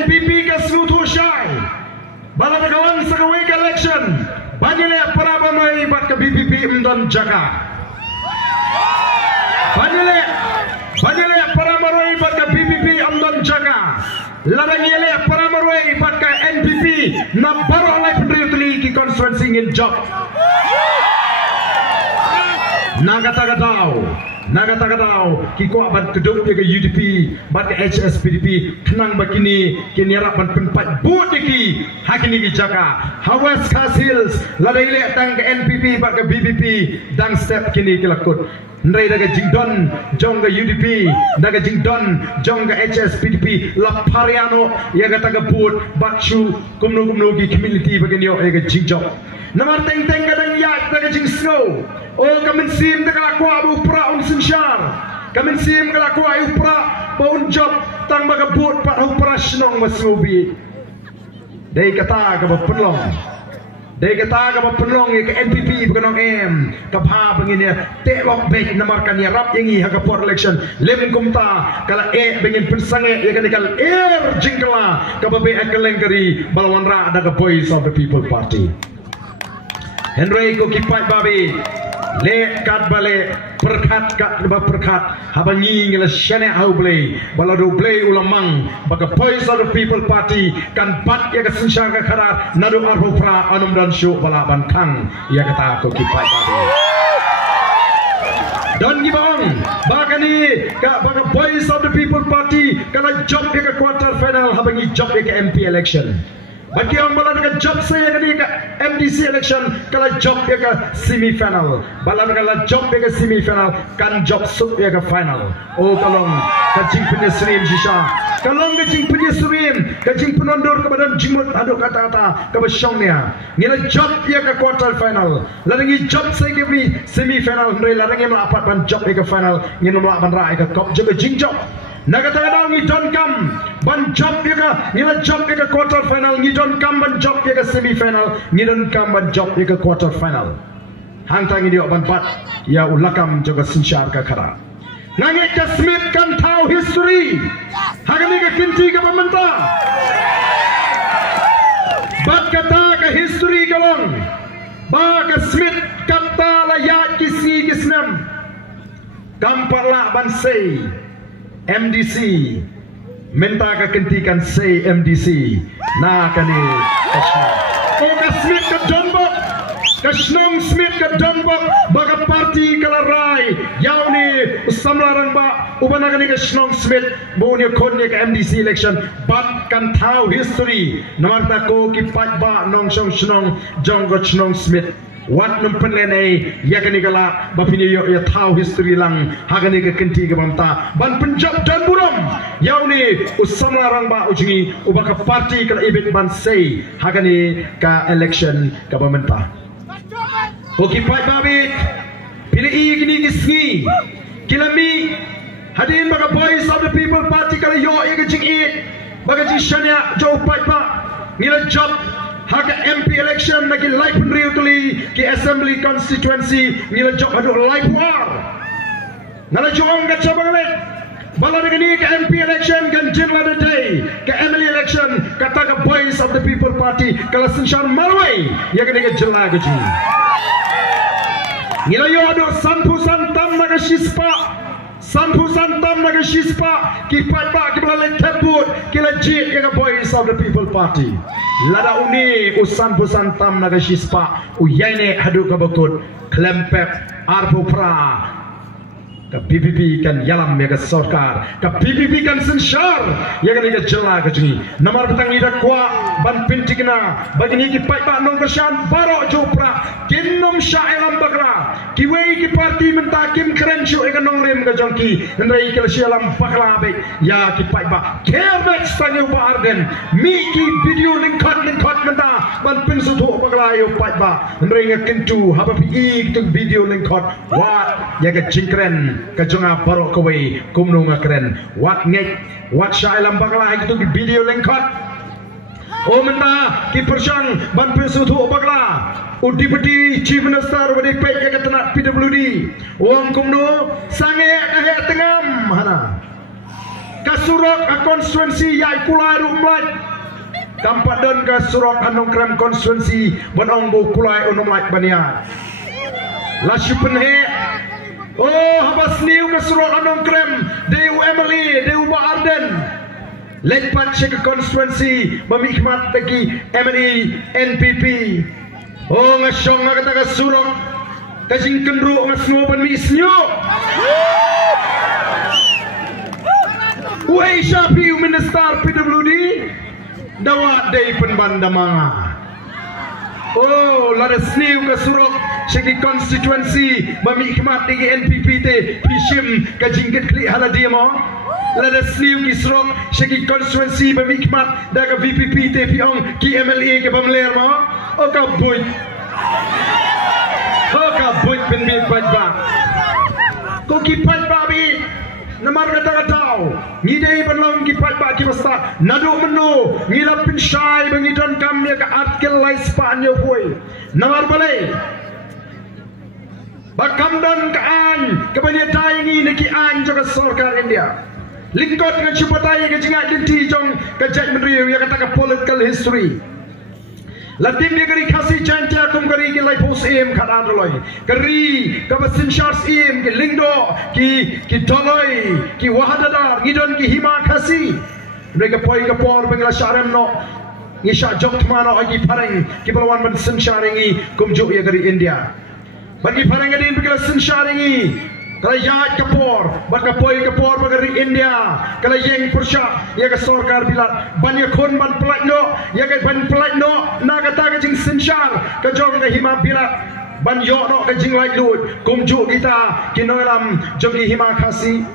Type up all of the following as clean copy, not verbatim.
NPP ke seluruh syai bala kawan segawai ke election banyak para pemain bat ke BPP Mdon Jaka banyak para pemain bat ke BPP Mdon Jaka larang yele para pemain bat ke NPP na baru alai pendiri ki konstituensi ngin job Nagatau kiko aban kedok ke UDP bat ke HSPDP tenang bakini kini harapan penpat but ki hakini ki Jaka Hawas Khasils lada ile tang ke NPP bat ke BPP dang step kini kilakut ndai daga jingdon jong ke UDP daga jingdon jong ke HSPDP la pariano ya gata ke but batchu kumno ki community bagini yo ya ke jingjok namar teng kadang ya daga jing snow oh kami sim dekala ko abu pra un sinshar kami sim dekala ko ayu pra paun job tang baga but pat upra snong masubi dei kata ka penlong ke NPP bukan em kapha bengin te lok bek namar kan ya rap yangi ha for election lem kumta kala bengin pensange ya kan kal jingkala ka babe akalengkari balwan ra ada ka voice of the people party Henry ko kipat babi le kat bale perkat habangi ngela shane au play balado play ulamang baga voice of the people party kan bat ya ka sinshanga kharat nadu arhofra anum dan show balaban kang ya kata ko kipat babi don gibong bagani ka baga voice of the people party kala job ya ka quarter final habangi job ya ka MP election bagi orang bala dengan job saya kali ke MDC election kalau job ya ke semi final bala kalau job ya ke semi final kan job sub ya ke final oh kalau kacing penyesrim sisa kalau kacing penyesrim kacing penondur kepada jimut aduk kata-kata ke besyongnya ngila job ya ke quarter final larangi job saya ke semi final larangi melapat ban job ya ke final ngila melapan rai ke kop juga jingjob Nagatagadaw ni John Kam ban job ya ka ngila job ya ka quarter final ni John Kam ban job ya ka semi final ni John Kam ban job ya ka quarter final hangtang ini ban bat ya ulakam juga sinsyar ka khara nangit ka Smith kan tahu history hagani ka kinti ka pamenta bat kata ka history kalong ba ka Smith kata layat kisi kisnam kamparla ban say MDC minta kekentikan say MDC na kani ka Smith ka Donbok ka Snong Smith ka Donbok baga parti kalarai yaw ni samlaran ba ubana kani ka Snong Smith bunya konnya ka MDC election bat kan tahu history namarta ko kipat ba nong Snong jong ka Snong Smith wat numpenlene yakani kala bapini yo ya tahu history lang hagani ke kenti ke bamta ban penjab dan buram yauni usamlarang ba ujingi ubaka parti kala ibit ban say hagani ka election ka bamenta okipai babit pilih gini gisni kilami hadin baka voice of the people party kala yo ya jing it baka jishanya jo pai pa ngila job Haka MP election lagi live real kali ki assembly constituency ngila job aduk live war ngala jong ka cabangale bala dengan ni ke MP election kan jimla the day ke MLA election kata ke voice of the people party kala sinshar malway ya ke ke jela ke ji ngila yo aduk sampu santam naga shispa ki patba ki bala tebut ki lejit ke voice of the people party lada uni usan busan tam naga shispa uyane hadu kabakut klempep arpupra ka BPP kan yalam ya ka sarkar ka BPP kan sinshar ya kan ka jela ka jini namar betang ida kwa ban pintikna bagini ki pai pa nong bershan baro jopra kinnom syailam bakra ki wei ki parti menta kim keren shu e ka nong rem ka jongki ndai ka syailam bakla be ya ki pai ba kerbet stanyu ba arden mi ki video link cut menta ban pin su tho bakla yo pai ba ndai nga kintu haba pi tu video link cut wa ya ka jingkren kajonga baro kawai kumno nga keren wat ngek wat syailam bakla itu di video lengkot Menta ki persang ban pesutu bagla Udipati Chief Minister wadi pek ke tenat PWD wong kumno sange kahe tengam hana kasurok a konstituensi yai kulai rumlai kampadan kasurok anong krem konstituensi bonong bo kulai onomlai bania lasupenhe habas niu kasurok anong krem deu Emily deu Ba Arden lepat cek konstituensi memikmat bagi MNE NPP ngasyong nga kata kasurok kajing kendru nga snoban misnyo Uwe Shafi Minister PWD dawa day penbanda mga ladas niu kasurok segi konstituensi memikmat bagi NPP te pishim kajing kekli haladia mo ladas niu kisrok segi konstituensi memikmat daga VPP te piong ki MLA ke pamler mo kabut penbit pajba ko kipat babi namar kata tau ngidei benlong kipat ba ki basta nadu menu ngilap pinsyai bangidon kami ka artikel lai spanyo boy namar balai bakamdan ka an kabanya dayangi neki an juga sarkar India lingkot dengan cubatai ke jingat dinti jong kajat menriu yang kata ka political history Latim dia kari kasih cantik kum kari ki lai pos em khadan roloi kari ka basin shars em ki lingdo ki doloi ki wahadadar ngidon ki hima kasi mereka poi ka por bengla sharem no ngisha jok mano agi pareng ki balwan ban sin sharingi kum jo ya kari India bagi pareng adin bengla sin sharingi kalau yat kapor, bakapoi kapor bagari India, kalau yang persya, ya ke sarkar bilat, banyak kon ban pelat no, ya ke ban pelat no, na kata ke jing sensyar, ke jong ke hima bilat, ban yo no ke jing lai lut, kumjuk kita, kinolam jong ke hima kasih.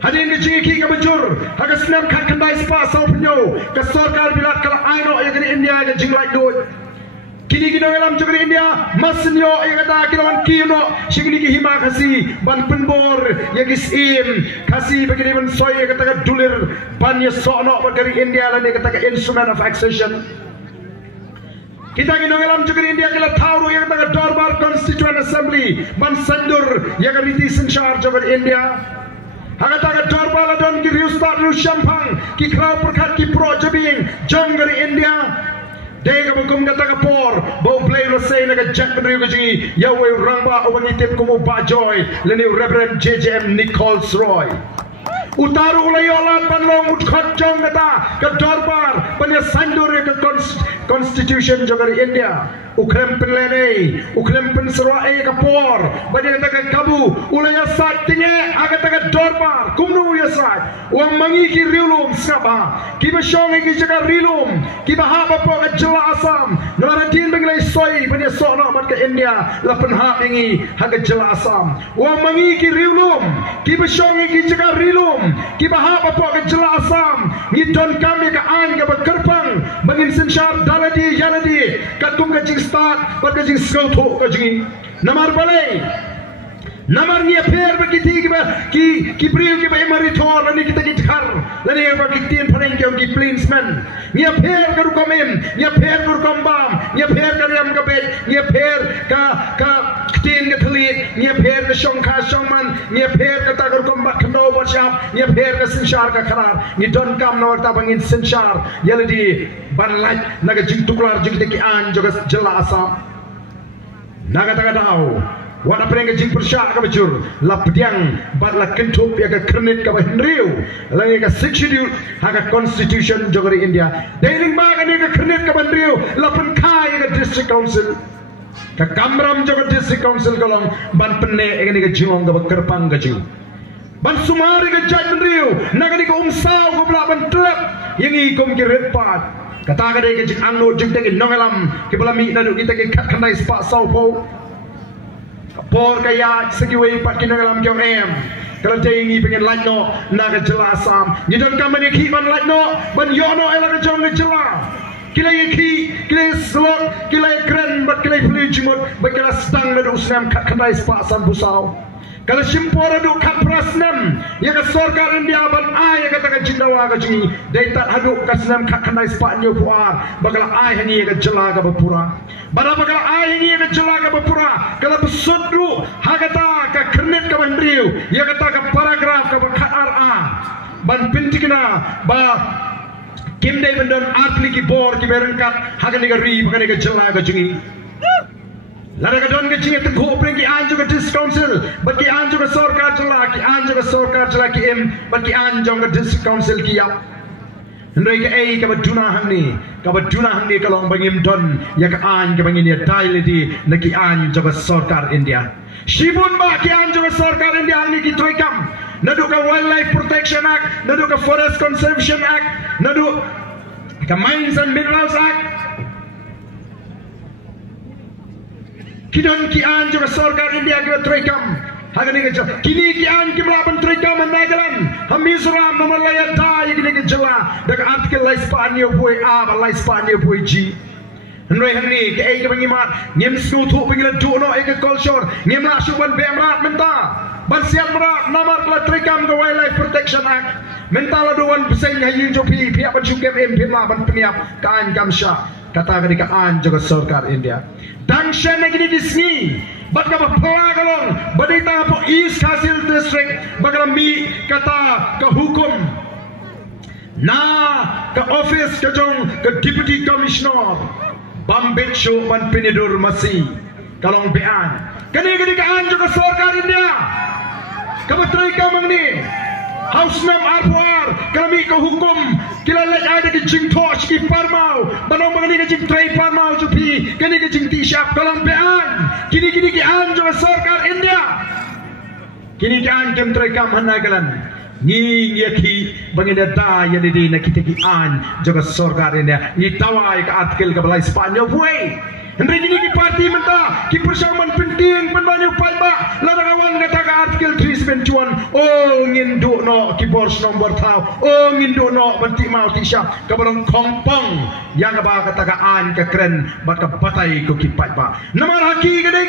Hadin ke jing ki ke bejur, haga senam kat kendai spa sau penyo, ke sarkar bilat kalau aino ya ke India ke jing lai lut. Kini kita dalam juga India masnyo yang kata kita wan kino sini ki hima kasih ban penbor yang isim kasih bagi dia soy yang kata dulir bannya sono dari India lah yang kata instrument of accession kita kini dalam juga India kita tahu yang kata Darbar Constituent Assembly ban sandur yang kata sensyar juga India Hagata Darbar adon ki riustat rusyampang ki krau perkat ki pro jabing jong dari India Dega bukum kata kapor, bau play rasai naga Jack Benriu kejingi, yawe rangba awan itip kumu bajoy, leni Reverend JJM Nichols Roy. Utaru ulayolan panlong utkot jong kata ke Darbar, panya sandur ke Constitution juga di India. Ukrem penlene, ukrem penseruai kapor, banyak kata ke kabu, ulaya sat tinggi, agak kata ke Darbar, kumnu ya sat, uang mangi ki rilum skaba, kiba shongi ki jaga rilum, kiba haba po ke jela asam, naratin benglai soy, banyak sono mat ke India, lapan hab ingi, haga jela asam, uang mangi ki rilum, kiba shongi ki jaga rilum, kiba haba po ke jela asam, ngidon kami ke an ke berkerpang, bangin sensyar daladi yaladi, katung kecing start berkecing skautu kecing namar balai namar ni affair begitu ki priu ki bai maritor ni kita gitar lani bagi tin pareng ki policeman ni affair ka rukomem ni affair ka rukombam ni affair ka riam ka bet ni affair ka tin ka thli ni affair ka shongkha shongman ni affair ka ta rukomba khando bachap ni affair ka sinshar ka kharar ni don kam nawar ta bangin sinshar yaladi banlaj naga jing tuklar jing ki an joga jela asam naga ta dau Wana pereng jing persyak ka bajur la pediang bat la kentup ya ka kernit ka henriu la ka schedule ha ka constitution jogari India dailing ba ka ni ka kernit ka henriu la pen kai ka district council ka kamram jogar district council kolong ban penne ni ka jingong ka kerpang ka jing ban sumari ka jaj henriu na ka ni ka umsau ka bla ban trap yang ikom ki repat kata ka dai ka jing anno jing te nongalam ki balami na kita ki khandai spa sau po por kaya sekiway pat kinangalam kyong em kalau tengi pengen lajno naga jelasam ni don kamane ki ban lajno ban yono ela jong ne jela kilai ki kilai slot kilai kren bat kilai fli jimot bat kila stang le usnam khandai spa san busau Kalau simpora duk kaprasnam, ya ke sorkar India ban ai kata ke jindawa ke jingi, dai tak haduk kasnam kat kanai spatnya puar, bagala ai hangi ke jela ke bapura. Bana bagala ai hangi ke jela ke bapura, kalau besudru hagata ke kernit ke bandriu, ya kata ke paragraf ke bakar a. Ban pintikna ba kim dai bendon artli ki bor ki berengkat hagani ke ri bagani ke jela ke jingi. Lada ka don ka jinge te ko preng ki anjo ka dis council bat ki anjo ka sarkar chala ki anjo ka sarkar chala ki em bat ki anjo ka dis council ki ya ndoi ka ei ka baduna hangni ka long bangim don ya ka an ka bangin ya daility na ki anjo ka sarkar India shibun ba ki anjo ka sarkar India hangni ki troikam nadu ka Wildlife Protection Act nadu ka Forest Conservation Act nadu ka Mines and Minerals Act Kidon ki an juga sarkar India ke troikam hagani ke kini ki an ki melaban troikam Nagaland hamisram mamalaya da yini ke jela dak artikel lai Spaniyo boy a ba lai Spaniyo boy g ndoi hani ke ai ke bangimat ngem snu thu pingila du no agriculture ngem la suban bemrat menta ban siap merat namar la troikam ke Wildlife Protection Act mentala doan peseng hayu jopi pihak pencukem MP ma ban peniap kan kamsha kata ketika an juga sarkar India Dangshan negeri di sini, bagai pelagalong, badita po East Kasil District, bagai mi kata ke hukum, na ke office ke jong ke Deputy Commissioner, Bambit Show ban pinidur masih, kalong bean, kini ketika an juga sarkar India, kebetulan kamang ni. House Nam Arpuar kami ke hukum kilala ada ke jing torch ki parmau banong mangani ke jing tray parmau jupi kini ke jing t-shirt kalang bean kini ki an jo sarkar India kini ki an kem tray kam Nagaland ni yaki bangida da ya di na kita ki an jo sarkar India ni tawai ke artikel ke balai Spanyol way Henry ini parti menta ki persamaan penting penbanyu paiba larawan kata ke artikel 371 oh ngindu no ki bors nomor tau oh ngindu no bentik mau tisha ke barang kompong yang ba kata ke an ke keren bat ke batai ko ki paiba namar haki gede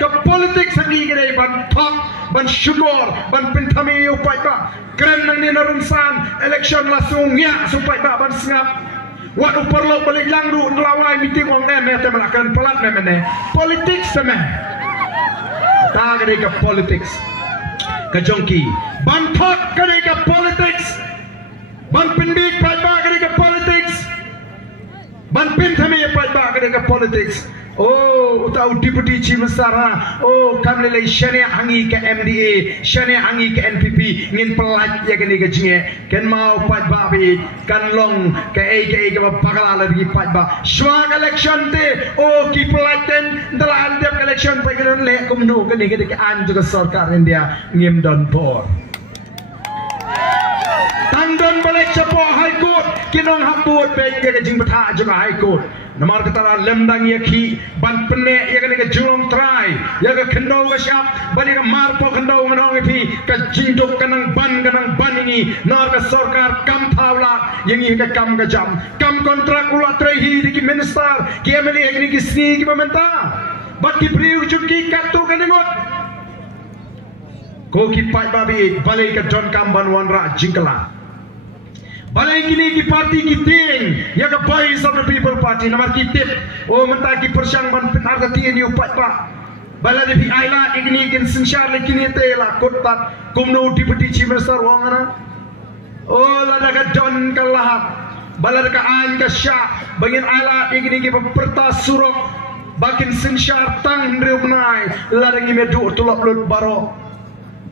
ke politik sagi gede ban top ban syukur ban pentami paiba keren nang ni narunsan election langsung ya supaya ban sengap Waktu perlu balik langru ngelawai meeting orang ni mereka melakukan pelat memang politik semeh. Tak ada ke politik, kejongki, bantot ada ke politik, ban pindik pada ada ke politik, ban pintami pada ada ke politik. Oh, tahu Deputy Chief Minister oh kami lagi syariah hangi ke MDA, syariah hangi ke NPP, ngin pelat ya kini ke jinge, kan mau pat babi, kan long ke AKA ke bakal lagi pat ba. Swag election te, oh ki pelaten, dalam andap election pagi le kumno kini ke an juga sarkar India ngim don por. Tandon balik cepo High Court, kinong haput baik ke jing betah juga High Court. Namar kata lembang yaki ban penek ya ke julong try ya ke kendau ke siap balik ke marpo kendau nganong itu ke jinduk kenang ban ini nar ke sarkar kam tawla yang ini ke kam ke jam kam kontrak ulat trehi di minister ki MLA ini ki sni ki pemerintah bat ki priu juki kartu kenengot ko ki pai babi balik ke John Kamban wanra jingkela balai kini ki parti kiting ya ke Voice of the People Party namar kitip oh mentah ki persyang ban penarga tien yu pat pa balai di aila ikni kin sinsyar le kini te la kotat kumno Deputy Chief Minister wangana oh lada ka John kalahap balai ka an ka sya bangin aila ikni ki perta surok bakin sinsyar tang ndreunai lada ngi medu tulok lut baro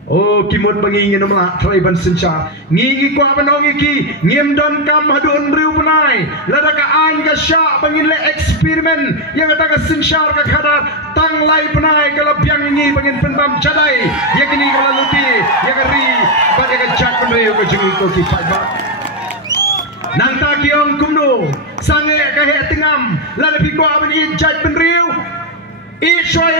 oh kimut bangingin nama traiban sencar ngigi ko abanong iki ngim don kam hadun riu penai lada ka an ka sya bangin le eksperimen yang kata ka sencar ka khadar tang lai penai kalau biang ini bangin pentam cadai ya kini kalau luti ya kari bagi ka jak penriu ka jengi ko ki paiba nang ta kiong kumno sange ka he tingam lada pi ko aban i jak penriu Ichoi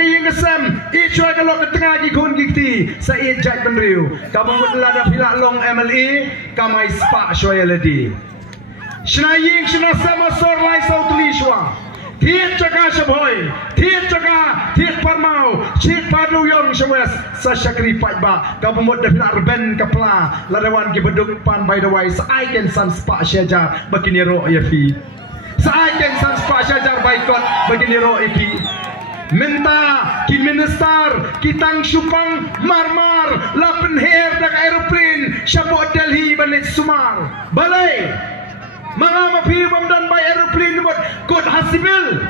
ke yang kesem, ichoi kalau ke tengah gikun gikti, saya Jack Penriu. Kamu berlada pila long MLA, kamai spa shoi ledi. Shina ying shina sama sor lai sau tuli shwa. Thiet Jaga Shaboy, Thiet Jaga, Thiet Parmau, Chit Padu Yong Shawes, Sashakri Paiba, Kabumut de Ben Kapla, Ladawan Gibaduk Pan by the way, I can sans pa Shajar, Bakinero Yafi. I can sans pa Shajar by God, Bakinero Eki. Minta ki minister kitang supang marmar lapen hair dak aeroplane syabot Delhi balik Sumar balai mga mapibam dan by aeroplane buat kod hasibil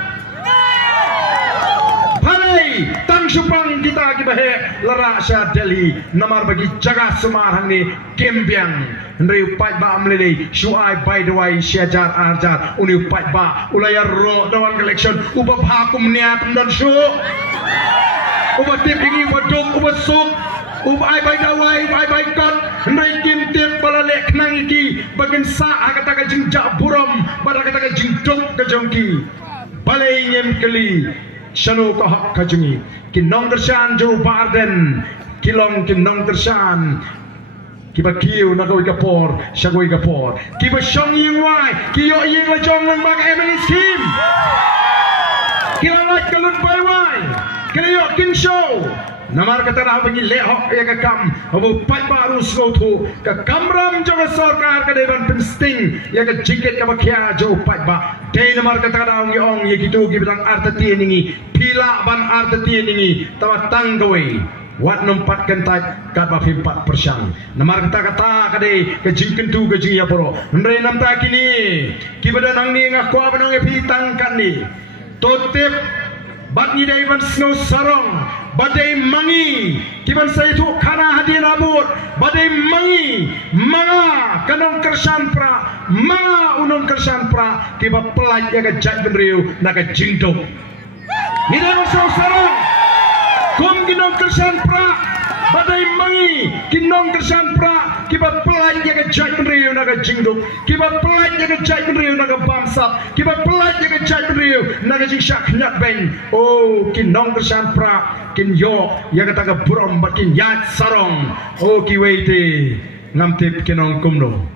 balai tang supang kita kibahe lara sya Delhi namar bagi jaga Sumar hangni kembiang Nri upat ba amlili Syuai by the way Syajar Arjar Uni upat ba Ulayar ro Dawan collection Uba hakum niat dan syuk Uba tip ingi Uba duk Uba suk Uba ay by the way Uba ay by God Nri kim tip Balalek nang iki Bagin sa Katakan jing jak buram Pada katakan jing duk kajongki Balai nyem keli Syanu kahak kajongi Kinong tersan Joe Barden Kilong kinong tersan Kiba kiu na goi kapor, siya goi kapor. Kiba siyang yingway, kiyo ying la jong ng mga Emily scheme. Kilalat kalun bayway, kilayot kin show. Namar kata na bagi lehok ya kakam, abu pat baru skotu, kakamram jong sarkar kadeban pinsting, ya ka jingket ka bakya jo pat ba. Day namar kata na ang yong ya gitu gibang artati ningi, pila ban artati ningi, tawatang gaway. Wat numpat kentai kat bafi 4%. Namar kata-kata kade kejing kentu kejing ya poro. Ndre namta kini kibada nang ni ngako abanong epi tangkan ni. Totip bat ni dai ban snow sarong badai mangi kiban saya tu kana hadian abut badai mangi manga kanong kersan pra manga unong kersan pra kiba pelaj ya ka jat benriu naga jingdok. Ni dai ban snow sarong kum kinong kersan pra badai mangi kinong kersan pra kiba pelaj ya ka jat benriu naga jingdok kiba pelaj ya ka jat benriu naga bamsap kiba pelaj ya ka jat benriu naga jingsyak nyat beng oh kinong kersan pra kin yo ya ka taga burom bakin yat sarong oh ki weite ngamtip kinong kumno.